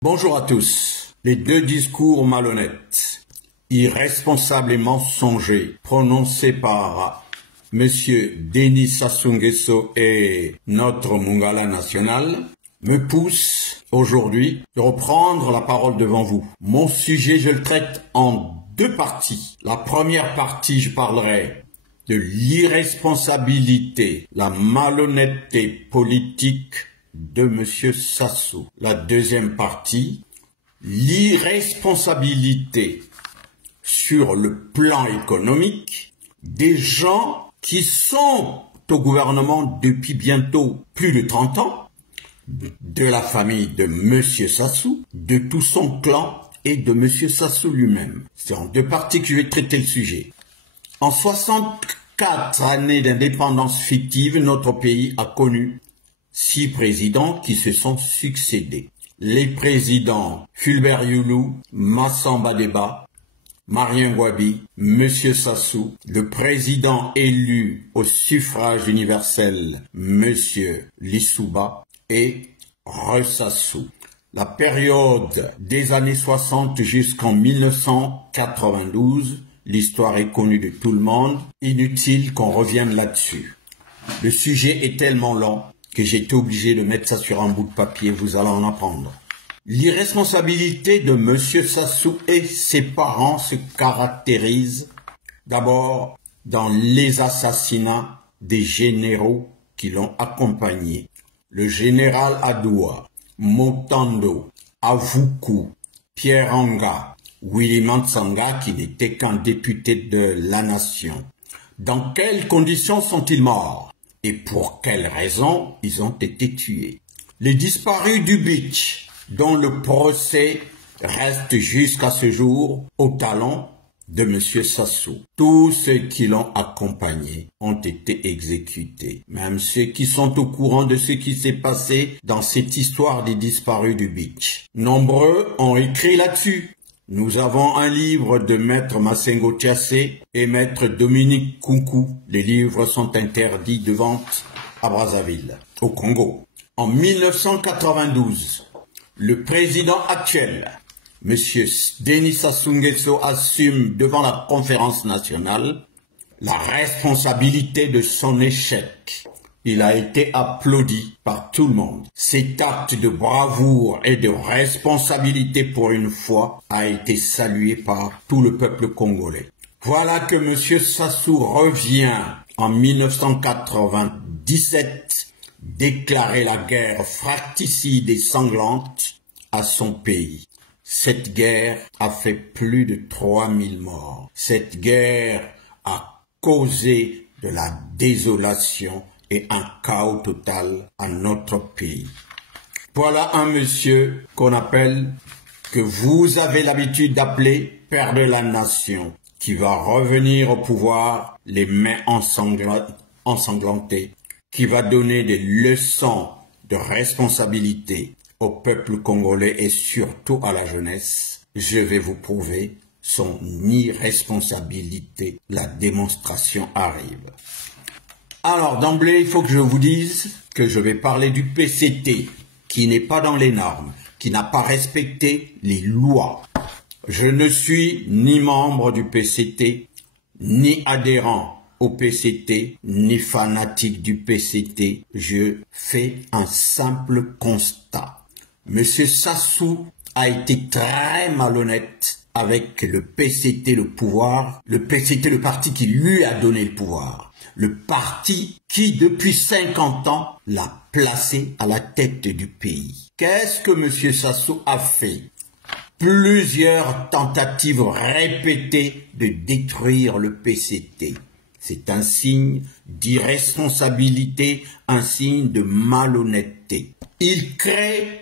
Bonjour à tous. Les deux discours malhonnêtes, irresponsables et mensongers prononcés par Monsieur Denis Sassou Nguesso et notre Mungala national me poussent aujourd'hui de reprendre la parole devant vous. Mon sujet, je le traite en deux parties. La première partie, je parlerai de l'irresponsabilité, la malhonnêteté politique de Monsieur Sassou. La deuxième partie, l'irresponsabilité sur le plan économique des gens qui sont au gouvernement depuis bientôt plus de 30 ans, de la famille de Monsieur Sassou, de tout son clan et de Monsieur Sassou lui-même. C'est en deux parties que je vais traiter le sujet. En 64 années d'indépendance fictive, notre pays a connu 6 présidents qui se sont succédés. Les présidents Fulbert Youlou, Massamba Deba, Marien Ngouabi, Monsieur Sassou, le président élu au suffrage universel, Monsieur Lissouba, et Sassou. La période des années 60 jusqu'en 1992, l'histoire est connue de tout le monde, inutile qu'on revienne là-dessus. Le sujet est tellement long que j'ai été obligé de mettre ça sur un bout de papier, vous allez en apprendre. L'irresponsabilité de Monsieur Sassou et ses parents se caractérise d'abord dans les assassinats des généraux qui l'ont accompagné. Le général Adoua, Motando, Avoukou, Pierre Anga, Willy Mansanga qui n'était qu'un député de la nation. Dans quelles conditions sont-ils morts? Et pour quelles raisons ils ont été tués? Les disparus du beach, dont le procès reste jusqu'à ce jour au talon de Monsieur Sassou. Tous ceux qui l'ont accompagné ont été exécutés. Même ceux qui sont au courant de ce qui s'est passé dans cette histoire des disparus du beach. Nombreux ont écrit là-dessus. Nous avons un livre de Maître Massengo Tiassé et Maître Dominique Kunku. Les livres sont interdits de vente à Brazzaville, au Congo. En 1992, le président actuel, M. Denis Sassou Nguesso, assume devant la conférence nationale la responsabilité de son échec. Il a été applaudi par tout le monde. Cet acte de bravoure et de responsabilité pour une fois a été salué par tout le peuple congolais. Voilà que M. Sassou revient en 1997 déclarer la guerre fratricide et sanglante à son pays. Cette guerre a fait plus de 3000 morts. Cette guerre a causé de la désolation et un chaos total à notre pays. Voilà un monsieur qu'on appelle, que vous avez l'habitude d'appeler Père de la Nation, qui va revenir au pouvoir les mains ensanglantées, qui va donner des leçons de responsabilité au peuple congolais et surtout à la jeunesse. Je vais vous prouver son irresponsabilité. La démonstration arrive. Alors, d'emblée, il faut que je vous dise que je vais parler du PCT, qui n'est pas dans les normes, qui n'a pas respecté les lois. Je ne suis ni membre du PCT, ni adhérent au PCT, ni fanatique du PCT. Je fais un simple constat. Monsieur Sassou a été très malhonnête avec le PCT, le pouvoir, le PCT, le parti qui lui a donné le pouvoir. Le parti qui, depuis 50 ans, l'a placé à la tête du pays. Qu'est-ce que M. Sassou a fait? Plusieurs tentatives répétées de détruire le PCT. C'est un signe d'irresponsabilité, un signe de malhonnêteté. Il crée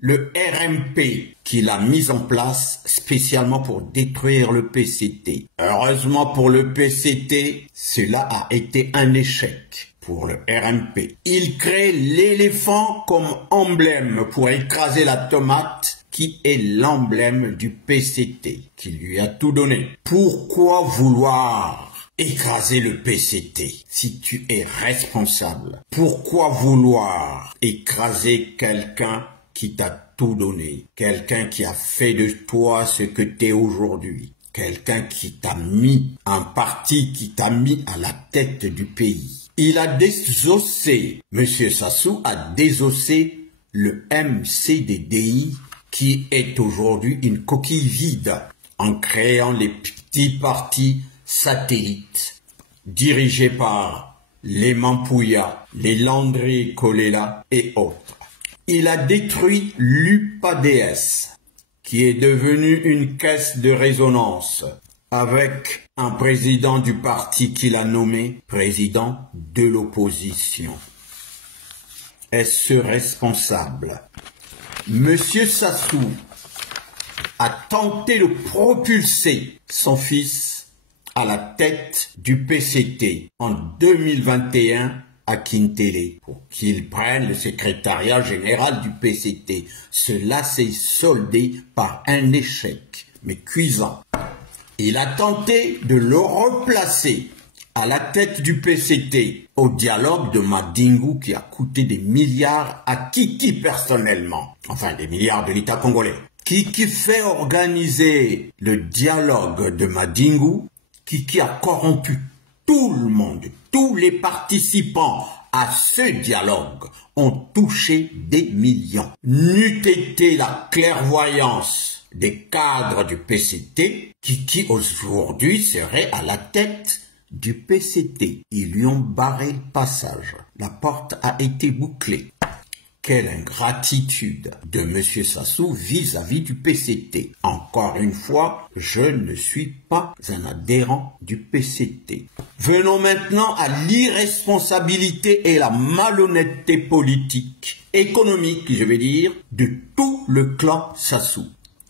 le RMP qu'il a mis en place spécialement pour détruire le PCT. Heureusement pour le PCT, cela a été un échec pour le RMP. Il crée l'éléphant comme emblème pour écraser la tomate qui est l'emblème du PCT, qui lui a tout donné. Pourquoi vouloir écraser le PCT si tu es responsable? Pourquoi vouloir écraser quelqu'un qui t'a tout donné, quelqu'un qui a fait de toi ce que t'es aujourd'hui, quelqu'un qui t'a mis, un parti qui t'a mis à la tête du pays. Il a désossé, M. Sassou a désossé le MCDDI qui est aujourd'hui une coquille vide en créant les petits partis satellites dirigés par les Mampouya, les Landry Kolela et autres. Il a détruit l'UPADS qui est devenu une caisse de résonance avec un président du parti qu'il a nommé président de l'opposition. Est-ce responsable? Monsieur Sassou a tenté de propulser son fils à la tête du PCT en 2021 à Kintélé pour qu'il prenne le secrétariat général du PCT. Cela s'est soldé par un échec, mais cuisant. Il a tenté de le replacer à la tête du PCT au dialogue de Madingu qui a coûté des milliards à Kiki personnellement. Enfin, des milliards de l'État congolais. Kiki fait organiser le dialogue de Madingu. Kiki a corrompu tout le monde. Tous les participants à ce dialogue ont touché des millions. N'eût été la clairvoyance des cadres du PCT, Kiki aujourd'hui serait à la tête du PCT. Ils lui ont barré le passage. La porte a été bouclée. Quelle ingratitude de M. Sassou vis-à-vis du PCT. Encore une fois, je ne suis pas un adhérent du PCT. Venons maintenant à l'irresponsabilité et la malhonnêteté politique, économique, je vais dire, de tout le clan Sassou.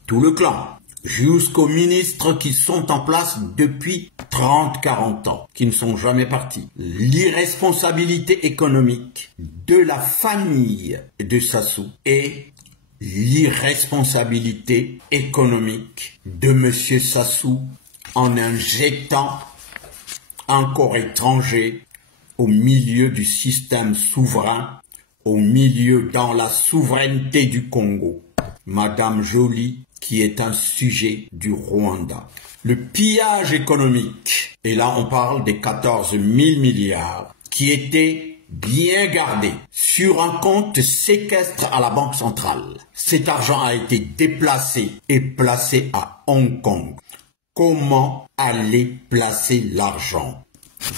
Tout le clan. Jusqu'aux ministres qui sont en place depuis 30-40 ans, qui ne sont jamais partis. L'irresponsabilité économique de la famille de Sassou et l'irresponsabilité économique de M. Sassou en injectant un corps étranger au milieu du système souverain, au milieu dans la souveraineté du Congo. Madame Joly, qui est un sujet du Rwanda. Le pillage économique, et là on parle des 14 000 milliards, qui étaient bien gardés sur un compte séquestre à la Banque centrale. Cet argent a été déplacé et placé à Hong Kong. Comment aller placer l'argent?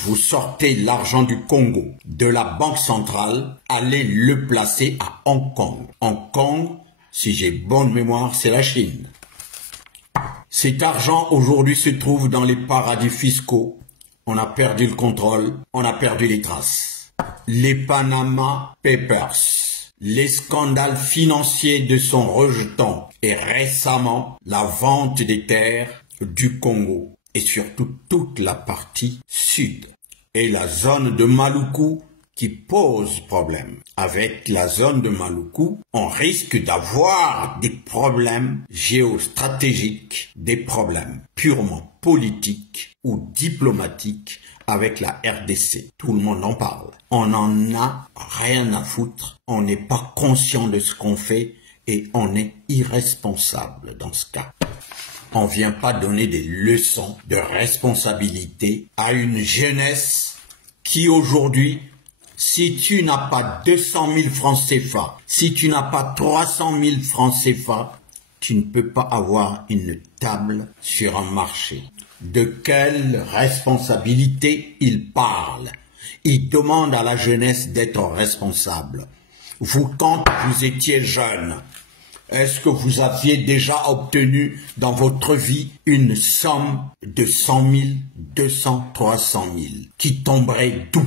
Vous sortez l'argent du Congo, de la Banque centrale, allez le placer à Hong Kong. Hong Kong, si j'ai bonne mémoire, c'est la Chine. Cet argent aujourd'hui se trouve dans les paradis fiscaux. On a perdu le contrôle, on a perdu les traces. Les Panama Papers, les scandales financiers de son rejeton et récemment la vente des terres du Congo et surtout toute la partie sud et la zone de Maluku qui pose problème. Avec la zone de Maluku, on risque d'avoir des problèmes géostratégiques, des problèmes purement politiques ou diplomatiques avec la RDC. Tout le monde en parle. On n'en a rien à foutre. On n'est pas conscient de ce qu'on fait et on est irresponsable dans ce cas. On ne vient pas donner des leçons de responsabilité à une jeunesse qui aujourd'hui, si tu n'as pas 200 000 francs CFA, si tu n'as pas 300 000 francs CFA, tu ne peux pas avoir une table sur un marché. De quelle responsabilité il parle? Il demande à la jeunesse d'être responsable. Vous, quand vous étiez jeune, est-ce que vous aviez déjà obtenu dans votre vie une somme de 100 000, 200, 300 000 qui tomberait d'où?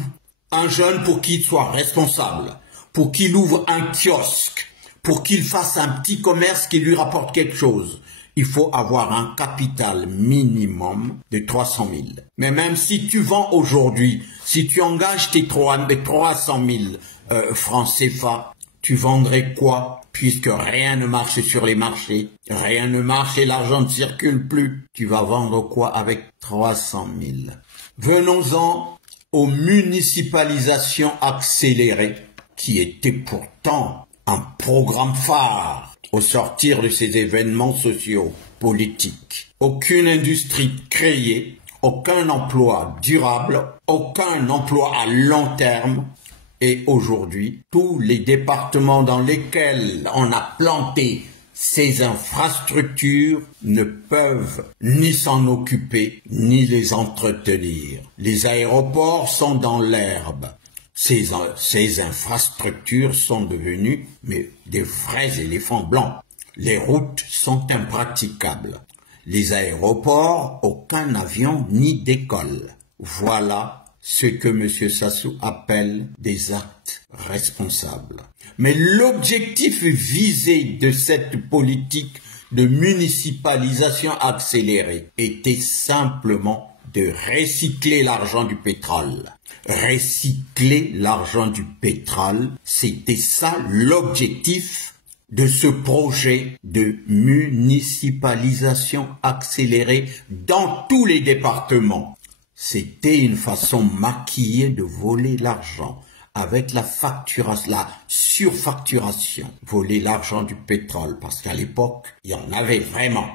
Un jeune pour qu'il soit responsable, pour qu'il ouvre un kiosque, pour qu'il fasse un petit commerce qui lui rapporte quelque chose, il faut avoir un capital minimum de 300 000. Mais même si tu vends aujourd'hui, si tu engages tes 300 000 francs CFA, tu vendrais quoi? Puisque rien ne marche sur les marchés, rien ne marche et l'argent ne circule plus. Tu vas vendre quoi avec 300 000? Venons-en aux municipalisations accélérées, qui étaient pourtant un programme phare au sortir de ces événements sociaux, politiques. Aucune industrie créée, aucun emploi durable, aucun emploi à long terme. Et aujourd'hui, tous les départements dans lesquels on a planté ces infrastructures ne peuvent ni s'en occuper, ni les entretenir. Les aéroports sont dans l'herbe. Ces infrastructures sont devenues des vrais éléphants blancs. Les routes sont impraticables. Les aéroports, aucun avion ni d'école. Voilà ce que M. Sassou appelle des actes responsables. Mais l'objectif visé de cette politique de municipalisation accélérée était simplement de recycler l'argent du pétrole. Recycler l'argent du pétrole, c'était ça l'objectif de ce projet de municipalisation accélérée dans tous les départements. C'était une façon maquillée de voler l'argent avec la surfacturation, voler l'argent du pétrole, parce qu'à l'époque, il y en avait vraiment.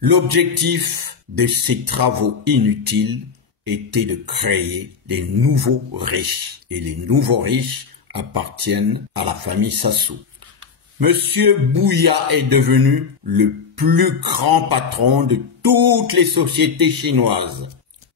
L'objectif de ces travaux inutiles était de créer des nouveaux riches. Et les nouveaux riches appartiennent à la famille Sassou. Monsieur Bouya est devenu le plus grand patron de toutes les sociétés chinoises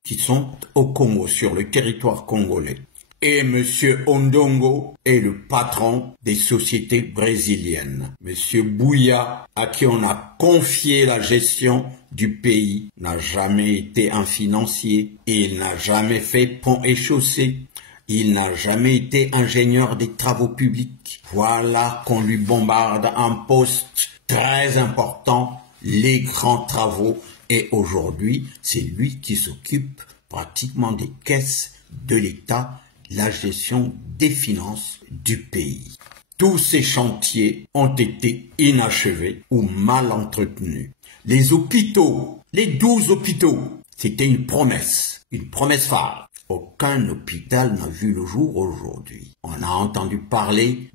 qui sont au Congo, sur le territoire congolais. Et Monsieur Ondongo est le patron des sociétés brésiliennes. Monsieur Bouya, à qui on a confié la gestion du pays, n'a jamais été un financier. Il n'a jamais fait pont et chaussée. Il n'a jamais été ingénieur des travaux publics. Voilà qu'on lui bombarde un poste très important, les grands travaux. Et aujourd'hui, c'est lui qui s'occupe pratiquement des caisses de l'État, la gestion des finances du pays. Tous ces chantiers ont été inachevés ou mal entretenus. Les hôpitaux, les 12 hôpitaux, c'était une promesse phare. Aucun hôpital n'a vu le jour aujourd'hui. On a entendu parler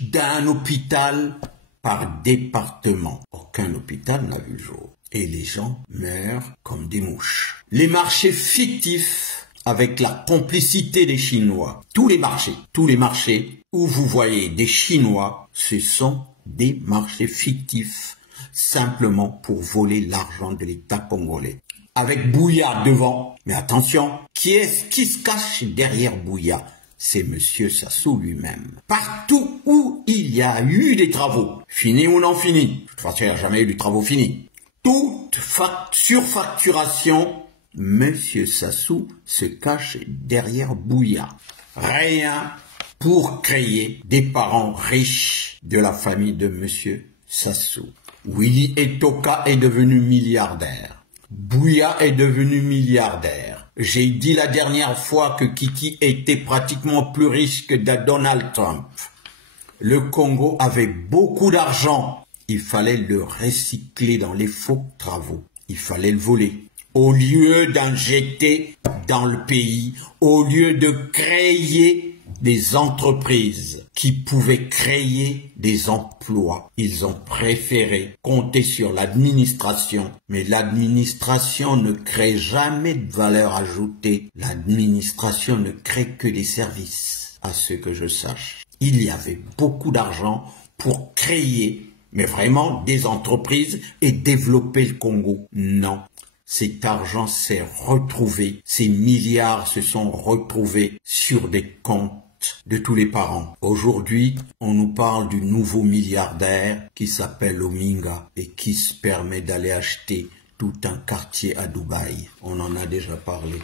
d'un hôpital par département. Aucun hôpital n'a vu le jour. Et les gens meurent comme des mouches. Les marchés fictifs, avec la complicité des Chinois. Tous les marchés où vous voyez des Chinois, ce sont des marchés fictifs, simplement pour voler l'argent de l'État congolais. Avec Bouya devant. Mais attention, qui se cache derrière Bouya? C'est Monsieur Sassou lui-même. Partout où il y a eu des travaux, finis ou non finis, de toute façon il n'y a jamais eu de travaux finis, toute surfacturation, Monsieur Sassou se cache derrière Bouya. Rien pour créer des parents riches de la famille de Monsieur Sassou. Willy Etoka est devenu milliardaire. Bouya est devenu milliardaire. J'ai dit la dernière fois que Kiki était pratiquement plus riche que Donald Trump. Le Congo avait beaucoup d'argent. Il fallait le recycler dans les faux travaux. Il fallait le voler. Au lieu d'injecter dans le pays, au lieu de créer des entreprises qui pouvaient créer des emplois, ils ont préféré compter sur l'administration. Mais l'administration ne crée jamais de valeur ajoutée. L'administration ne crée que des services, à ce que je sache. Il y avait beaucoup d'argent pour créer, mais vraiment, des entreprises et développer le Congo. Non. Cet argent s'est retrouvé, ces milliards se sont retrouvés sur des comptes de tous les parents. Aujourd'hui, on nous parle du nouveau milliardaire qui s'appelle Ominga et qui se permet d'aller acheter tout un quartier à Dubaï. On en a déjà parlé.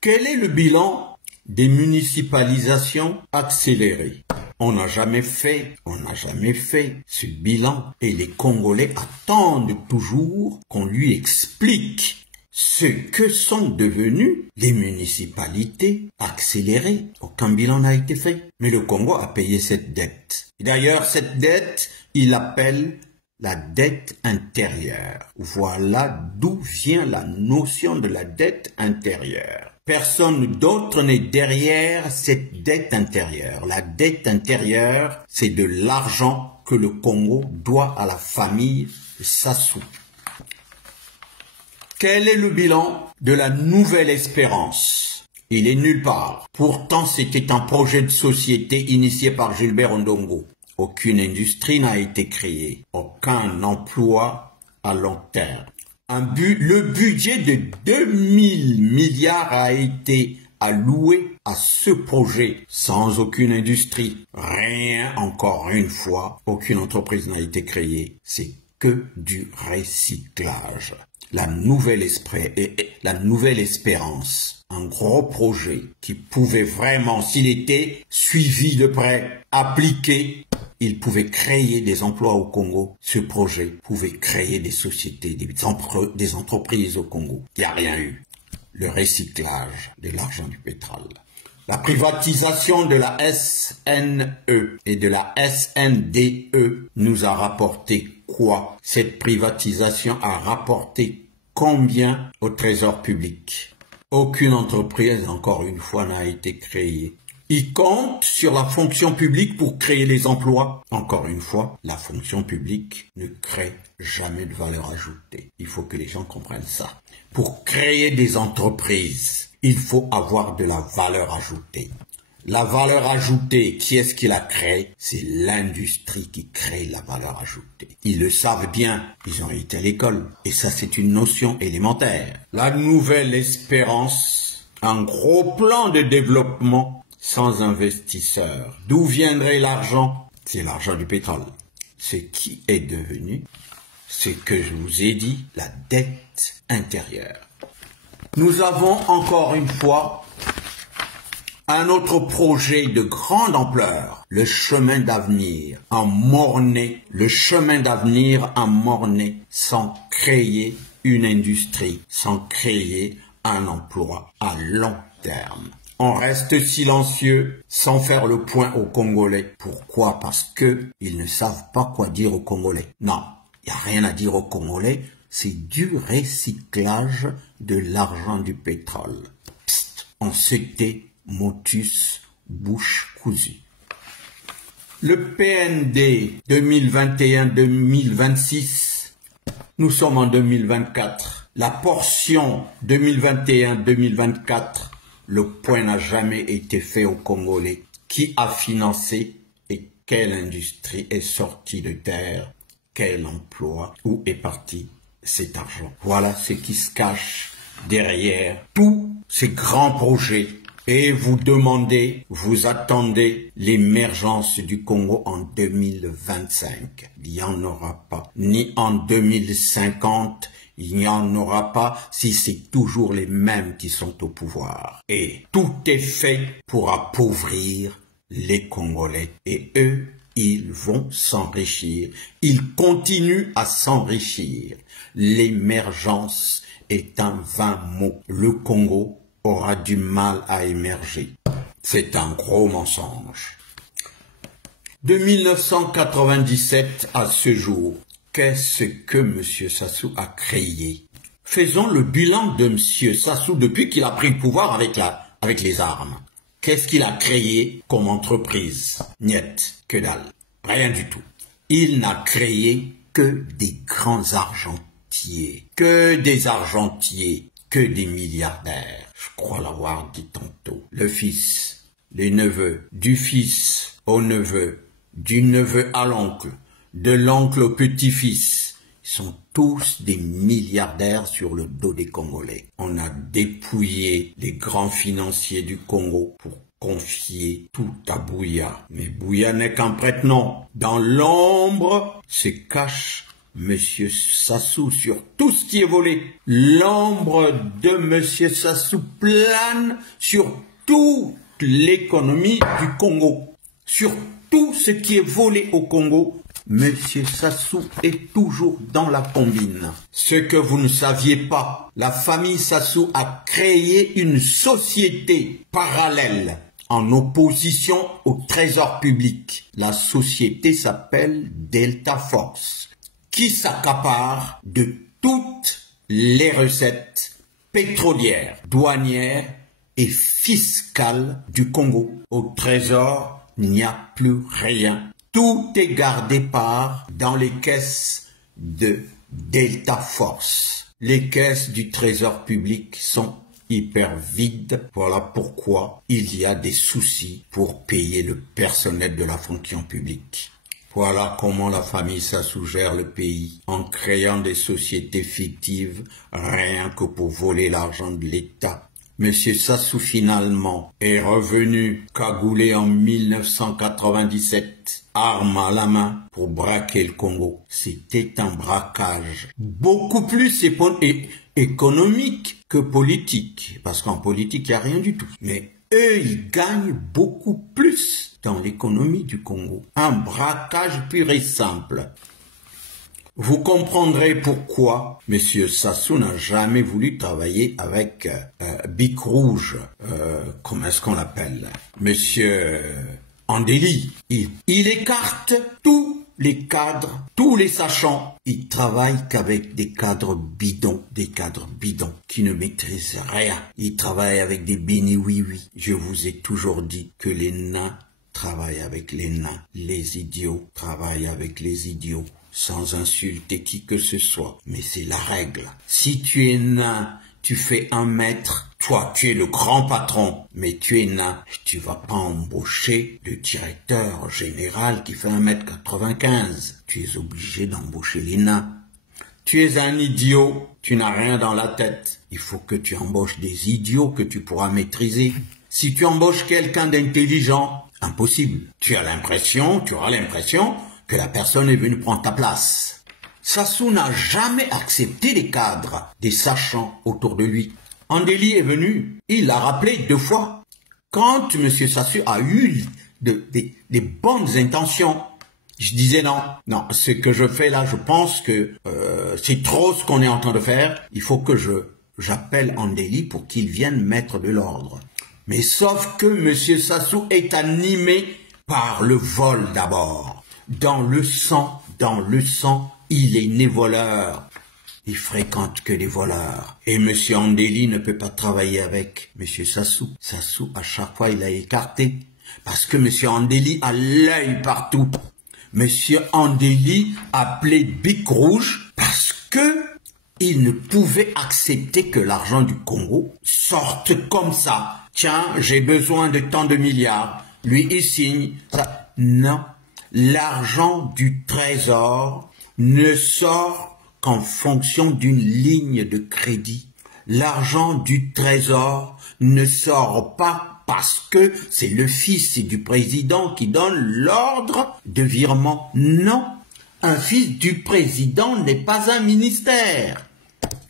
Quel est le bilan des municipalisations accélérées? On n'a jamais fait ce bilan et les Congolais attendent toujours qu'on lui explique ce que sont devenues les municipalités accélérées. Aucun bilan n'a été fait. Mais le Congo a payé cette dette. D'ailleurs, cette dette, il l'appelle la dette intérieure. Voilà d'où vient la notion de la dette intérieure. Personne d'autre n'est derrière cette dette intérieure. La dette intérieure, c'est de l'argent que le Congo doit à la famille Sassou. Quel est le bilan de la Nouvelle Espérance? Il est nulle part. Pourtant, c'était un projet de société initié par Gilbert Ondongo. Aucune industrie n'a été créée, aucun emploi à long terme. Le budget de 2000 milliards a été alloué à ce projet sans aucune industrie. Rien, encore une fois, aucune entreprise n'a été créée. C'est que du recyclage. La Nouvelle Espérance, un gros projet qui pouvait vraiment, s'il était suivi de près, appliqué, il pouvait créer des emplois au Congo. Ce projet pouvait créer des sociétés, des entreprises au Congo. Il n'y a rien eu. Le recyclage de l'argent du pétrole. La privatisation de la SNE et de la SNDE nous a rapporté quoi? Cette privatisation a rapporté combien au trésor public? Aucune entreprise, encore une fois, n'a été créée. Il compte sur la fonction publique pour créer les emplois. Encore une fois, la fonction publique ne crée jamais de valeur ajoutée. Il faut que les gens comprennent ça. Pour créer des entreprises, il faut avoir de la valeur ajoutée. La valeur ajoutée, qui est-ce qui la crée? C'est l'industrie qui crée la valeur ajoutée. Ils le savent bien, ils ont été à l'école. Et ça, c'est une notion élémentaire. La Nouvelle Espérance, un gros plan de développement sans investisseurs. D'où viendrait l'argent? C'est l'argent du pétrole. Ce qui est devenu, ce que je vous ai dit, la dette intérieure. Nous avons encore une fois un autre projet de grande ampleur, le chemin d'avenir en Mornay, le chemin d'avenir en Mornay, sans créer une industrie, sans créer un emploi à long terme. On reste silencieux sans faire le point aux Congolais. Pourquoi? Parce que ils ne savent pas quoi dire aux Congolais. Non, il n'y a rien à dire aux Congolais. C'est du recyclage de l'argent du pétrole. Psst, on s'était motus bouche cousue. Le PND 2021-2026, nous sommes en 2024. La portion 2021-2024, le point n'a jamais été fait aux Congolais. Qui a financé et quelle industrie est sortie de terre? Quel emploi? Où est parti cet argent? Voilà ce qui se cache derrière tous ces grands projets. Et vous demandez, vous attendez l'émergence du Congo en 2025. Il n'y en aura pas. Ni en 2050. Il n'y en aura pas si c'est toujours les mêmes qui sont au pouvoir. Et tout est fait pour appauvrir les Congolais. Et eux, ils vont s'enrichir. Ils continuent à s'enrichir. L'émergence est un vain mot. Le Congo aura du mal à émerger. C'est un gros mensonge. De 1997 à ce jour, qu'est-ce que M. Sassou a créé? Faisons le bilan de M. Sassou depuis qu'il a pris le pouvoir avec les armes. Qu'est-ce qu'il a créé comme entreprise? Niet, que dalle, rien du tout. Il n'a créé que des grands argentiers, que des milliardaires. Je crois l'avoir dit tantôt. Le fils, les neveux, du fils au neveu, du neveu à l'oncle, de l'oncle au petit-fils, sont tous des milliardaires sur le dos des Congolais. On a dépouillé les grands financiers du Congo pour confier tout à Bouya. Mais Bouya n'est qu'un prête-nom. Dans l'ombre se cache Monsieur Sassou sur tout ce qui est volé. L'ombre de Monsieur Sassou plane sur toute l'économie du Congo, sur tout ce qui est volé au Congo. Monsieur Sassou est toujours dans la combine. Ce que vous ne saviez pas, la famille Sassou a créé une société parallèle en opposition au trésor public. La société s'appelle Delta Force, qui s'accapare de toutes les recettes pétrolières, douanières et fiscale du Congo. Au trésor, il n'y a plus rien. Tout est gardé dans les caisses de Delta Force. Les caisses du trésor public sont hyper vides. Voilà pourquoi il y a des soucis pour payer le personnel de la fonction publique. Voilà comment la famille Sassou gère le pays, en créant des sociétés fictives, rien que pour voler l'argent de l'État. Monsieur Sassou finalement est revenu cagoulé en 1997, arme à la main, pour braquer le Congo. C'était un braquage beaucoup plus économique que politique, parce qu'en politique, il n'y a rien du tout. Mais eux, ils gagnent beaucoup plus dans l'économie du Congo. Un braquage pur et simple. Vous comprendrez pourquoi M. Sassou n'a jamais voulu travailler avec Bic Rouge, comment est-ce qu'on l'appelle, M. Andéli. Il écarte tous les cadres, tous les sachants. Il travaille qu'avec des cadres bidons qui ne maîtrisent rien. Il travaille avec des bénis oui-oui. Je vous ai toujours dit que les nains travaillent avec les nains. Les idiots travaillent avec les idiots, sans insulter qui que ce soit. Mais c'est la règle. Si tu es nain, tu fais 1 mètre, toi tu es le grand patron. Mais tu es nain, tu vas pas embaucher le directeur général qui fait 1m95. Tu es obligé d'embaucher les nains. Tu es un idiot, tu n'as rien dans la tête. Il faut que tu embauches des idiots que tu pourras maîtriser. Si tu embauches quelqu'un d'intelligent, impossible. Tu auras l'impression que la personne est venue prendre ta place. Sassou n'a jamais accepté les cadres, des sachants autour de lui. Andéli est venu, il l'a rappelé 2 fois. Quand M. Sassou a eu des bonnes intentions, je disais non, ce que je fais là, je pense que c'est trop ce qu'on est en train de faire. Il faut que j'appelle Andéli pour qu'il vienne mettre de l'ordre. Mais sauf que M. Sassou est animé par le vol d'abord. Dans le sang, il est né voleur. Il fréquente que les voleurs. Et M. Andéli ne peut pas travailler avec M. Sassou. Sassou, à chaque fois, il a écarté. Parce que M. Andéli a l'œil partout. M. Andéli appelait Bic Rouge parce que il ne pouvait accepter que l'argent du Congo sorte comme ça. Tiens, j'ai besoin de tant de milliards. Lui, il signe. Non. L'argent du trésor ne sort qu'en fonction d'une ligne de crédit. L'argent du trésor ne sort pas parce que c'est le fils du président qui donne l'ordre de virement. Non, un fils du président n'est pas un ministère.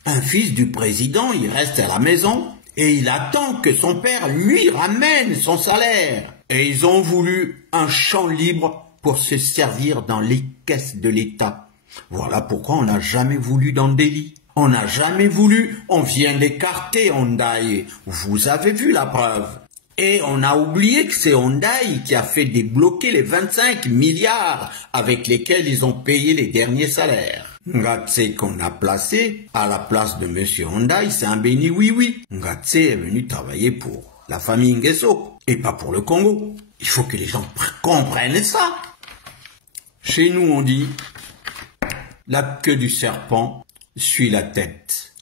Un fils du président, il reste à la maison et il attend que son père lui ramène son salaire. Et ils ont voulu un champ libre pour se servir dans les caisses de l'État. Voilà pourquoi on n'a jamais voulu d'Andéli. On n'a jamais voulu, on vient d'écarter Hondaï. Vous avez vu la preuve. Et on a oublié que c'est Hondaï qui a fait débloquer les 25 milliards avec lesquels ils ont payé les derniers salaires. Ngatse qu'on a placé à la place de M. Hondaï, c'est un béni oui-oui. Ngatse est venu travailler pour la famille Nguesso et pas pour le Congo. Il faut que les gens comprennent ça. Chez nous, on dit, la queue du serpent suit la tête.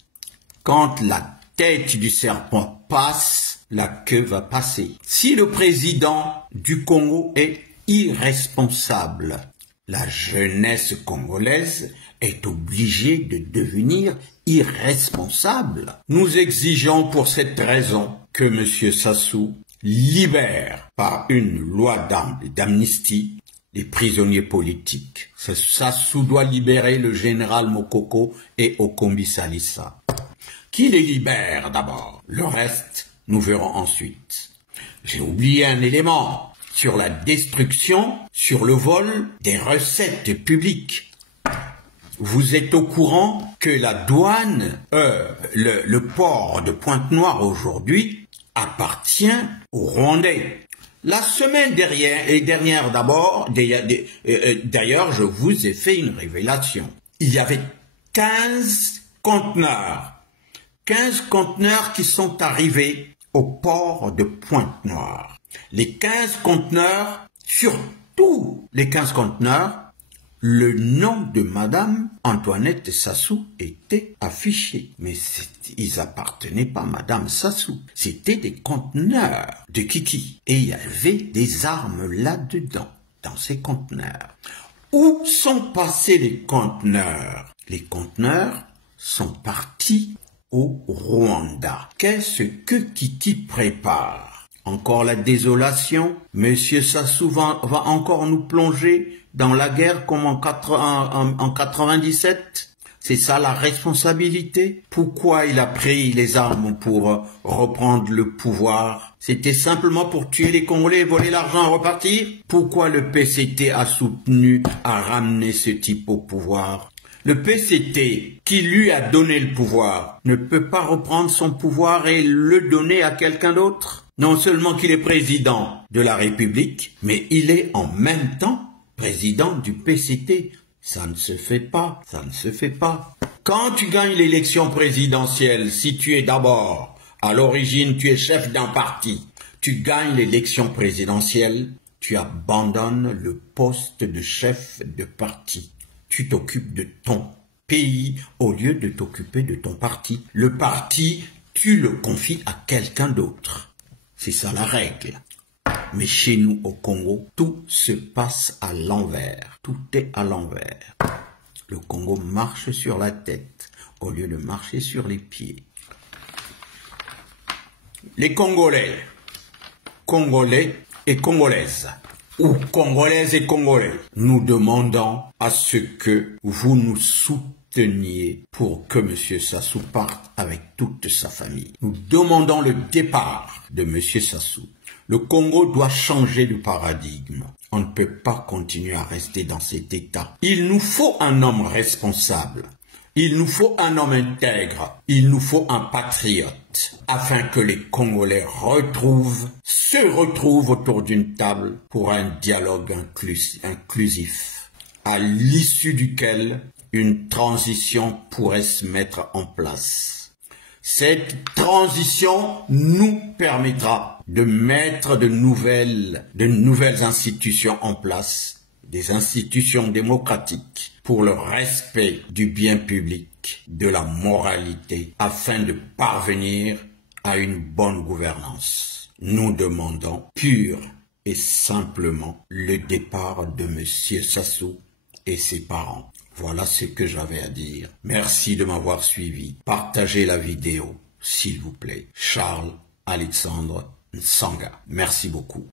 Quand la tête du serpent passe, la queue va passer. Si le président du Congo est irresponsable, la jeunesse congolaise est obligée de devenir irresponsable. Nous exigeons pour cette raison que M. Sassou libère par une loi d'amnistie les prisonniers politiques. Sassou doit libérer le général Mokoko et Okombi Salissa. Qui les libère d'abord? Le reste, nous verrons ensuite. J'ai oublié un élément sur la destruction, sur le vol des recettes publiques. Vous êtes au courant que la douane, le port de Pointe-Noire aujourd'hui appartient aux Rwandais. La semaine dernière d'abord, d'ailleurs, je vous ai fait une révélation. Il y avait 15 conteneurs qui sont arrivés au port de Pointe-Noire. Les 15 conteneurs, sur tous les 15 conteneurs, le nom de Madame Antoinette Sassou était affiché. Mais ils appartenaient pas à Madame Sassou. C'était des conteneurs de Kiki. Et il y avait des armes là-dedans, dans ces conteneurs. Où sont passés les conteneurs? Les conteneurs sont partis au Rwanda. Qu'est-ce que Kiki prépare? Encore la désolation? Monsieur Sassou va encore nous plonger dans la guerre comme en 97? C'est ça la responsabilité? Pourquoi il a pris les armes pour reprendre le pouvoir? C'était simplement pour tuer les Congolais, voler l'argent et repartir? Pourquoi le PCT a soutenu, a ramené ce type au pouvoir? Le PCT, qui lui a donné le pouvoir, ne peut pas reprendre son pouvoir et le donner à quelqu'un d'autre. Non seulement qu'il est président de la République, mais il est en même temps président du PCT. Ça ne se fait pas, ça ne se fait pas. Quand tu gagnes l'élection présidentielle, si tu es d'abord, à l'origine, tu es chef d'un parti, tu gagnes l'élection présidentielle, tu abandonnes le poste de chef de parti. Tu t'occupes de ton pays au lieu de t'occuper de ton parti. Le parti, tu le confies à quelqu'un d'autre. C'est ça la règle. Mais chez nous au Congo, tout se passe à l'envers. Tout est à l'envers. Le Congo marche sur la tête au lieu de marcher sur les pieds. Les Congolais, Congolais et Congolaises, ou Congolaises et Congolais, nous demandons à ce que vous nous souteniez pour que M. Sassou parte avec toute sa famille. Nous demandons le départ de M. Sassou. Le Congo doit changer de paradigme. On ne peut pas continuer à rester dans cet état. Il nous faut un homme responsable. Il nous faut un homme intègre. Il nous faut un patriote afin que les Congolais se retrouvent autour d'une table pour un dialogue inclusif, à l'issue duquel une transition pourrait se mettre en place. Cette transition nous permettra de mettre de nouvelles institutions en place, des institutions démocratiques pour le respect du bien public, de la moralité, afin de parvenir à une bonne gouvernance. Nous demandons pur et simplement le départ de M. Sassou et ses parents. Voilà ce que j'avais à dire. Merci de m'avoir suivi. Partagez la vidéo, s'il vous plaît. Charles Alexandre Nsanga. Merci beaucoup.